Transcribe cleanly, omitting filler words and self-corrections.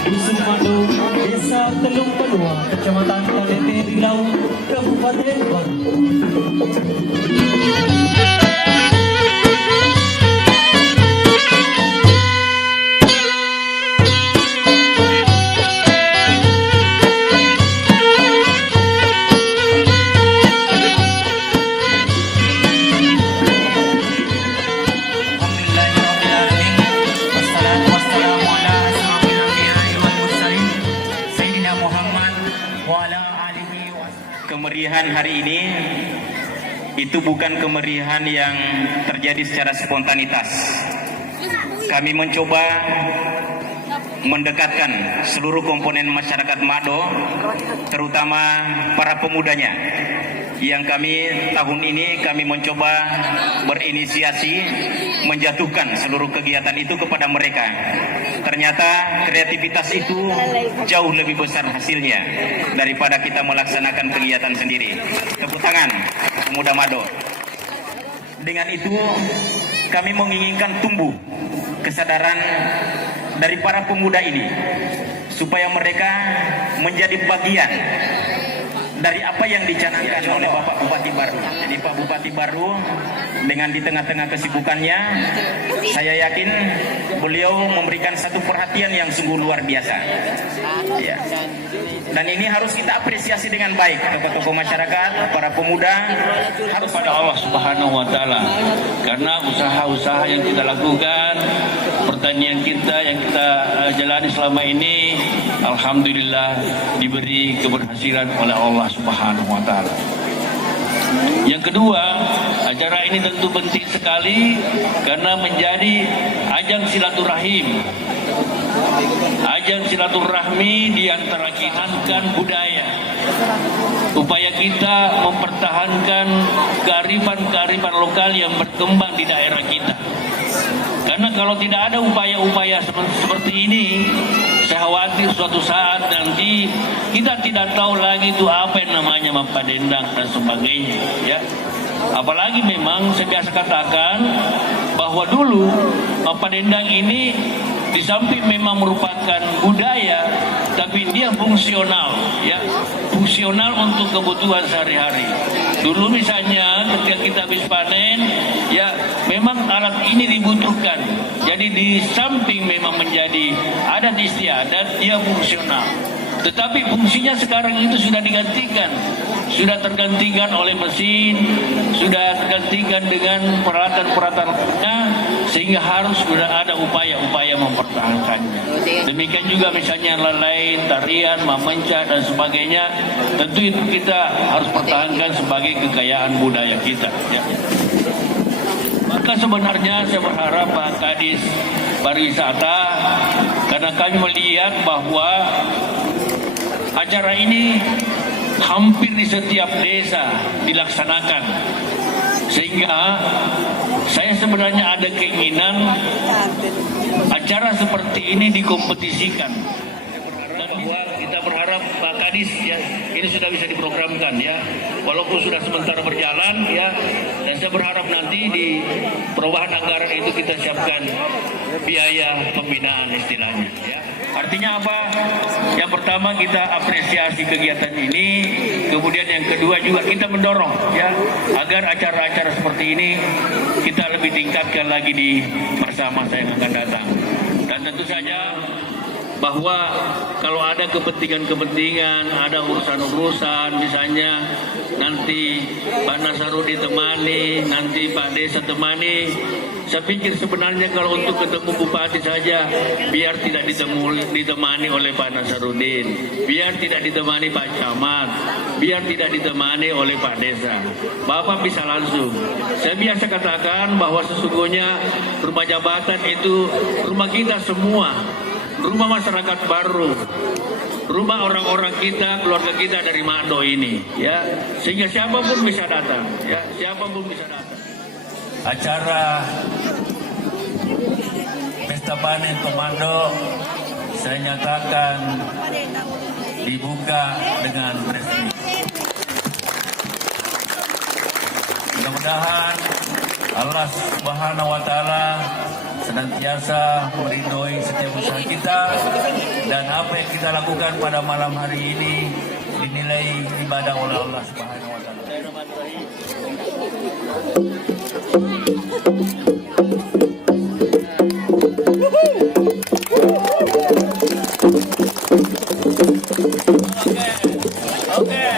Dusun Mado, Desa Teluk Benua, Kecamatan Talete Rilau, Kabupaten Bandung. Kemeriahan hari ini itu bukan kemeriahan yang terjadi secara spontanitas. Kami mencoba mendekatkan seluruh komponen masyarakat Mado, terutama para pemudanya, yang tahun ini kami mencoba berinisiasi menjatuhkan seluruh kegiatan itu kepada mereka. Ternyata kreativitas itu jauh lebih besar hasilnya daripada kita melaksanakan kegiatan sendiri. Tepuk tangan pemuda Mado. Dengan itu kami menginginkan tumbuh kesadaran dari para pemuda ini supaya mereka menjadi bagian dari apa yang dicanangkan oleh Bapak Bupati baru. Jadi Pak Bupati baru dengan di tengah-tengah kesibukannya, saya yakin beliau memberikan satu perhatian yang sungguh luar biasa. Ya. Dan ini harus kita apresiasi dengan baik, tokoh-tokoh masyarakat, para pemuda harus pada Allah Subhanahu wa taala. Karena usaha-usaha yang kita lakukan, pertanian kita yang kita jalani selama ini, alhamdulillah diberi keberhasilan oleh Allah Subhanahu wa taala. Yang kedua, acara ini tentu penting sekali karena menjadi ajang silaturahim. Ajang silaturahmi di antara kita budaya. Upaya kita mempertahankan kearifan-kearifan lokal yang berkembang di daerah kita. Karena kalau tidak ada upaya-upaya seperti ini, saya khawatir suatu saat nanti kita tidak tahu lagi itu apa yang namanya Mampadendang dan sebagainya, ya. Apalagi memang saya biasa katakan bahwa dulu Mampadendang ini di samping memang merupakan budaya, tapi dia fungsional, ya, fungsional untuk kebutuhan sehari-hari. Dulu misalnya ketika kita habis panen, ya, memang alat ini dibutuhkan. Jadi di samping memang menjadi adat istiadat, dia fungsional. Tetapi fungsinya sekarang itu sudah digantikan, sudah tergantikan oleh mesin, sudah tergantikan dengan peralatan-peralatannya, sehingga harus sudah ada upaya-upaya mempertahankannya. Demikian juga misalnya lain tarian, mamenca dan sebagainya, tentu itu kita harus pertahankan sebagai kekayaan budaya kita. Ya. Maka sebenarnya saya berharap Pak Kadis Pariwisata, karena kami melihat bahwa acara ini hampir di setiap desa dilaksanakan, sehingga saya sebenarnya ada keinginan acara seperti ini dikompetisikan. Dan kita berharap Pak Kadis, ya, ini sudah bisa diprogramkan, ya, walaupun sudah sementara berjalan, ya, dan saya berharap nanti di perubahan anggaran itu kita siapkan biaya pembinaan istilahnya, ya. Artinya apa? Yang pertama kita apresiasi kegiatan ini, kemudian yang kedua juga kita mendorong, ya, agar acara-acara seperti ini kita lebih tingkatkan lagi di masa-masa yang akan datang. Dan tentu saja bahwa kalau ada kepentingan-kepentingan, ada urusan-urusan, misalnya nanti Pak Nasarudin temani, nanti Pak Desa temani. Saya pikir sebenarnya kalau untuk ketemu Bupati saja, biar tidak ditemani oleh Pak Nasarudin, biar tidak ditemani Pak Camat, biar tidak ditemani oleh Pak Desa. Bapak bisa langsung. Saya biasa katakan bahwa sesungguhnya rumah jabatan itu rumah kita semua, rumah masyarakat baru, rumah orang-orang kita, keluarga kita dari Mado ini, ya, sehingga siapapun bisa datang, ya, siapapun bisa datang. Acara Pesta Panen Komando saya nyatakan dibuka dengan resmi. Mudah-mudahan Allah Subhanahu wa taala senantiasa meridhoi setiap usaha kita, dan apa yang kita lakukan pada malam hari ini dinilai ibadah oleh Allah Subhanahu wa taala. Oke.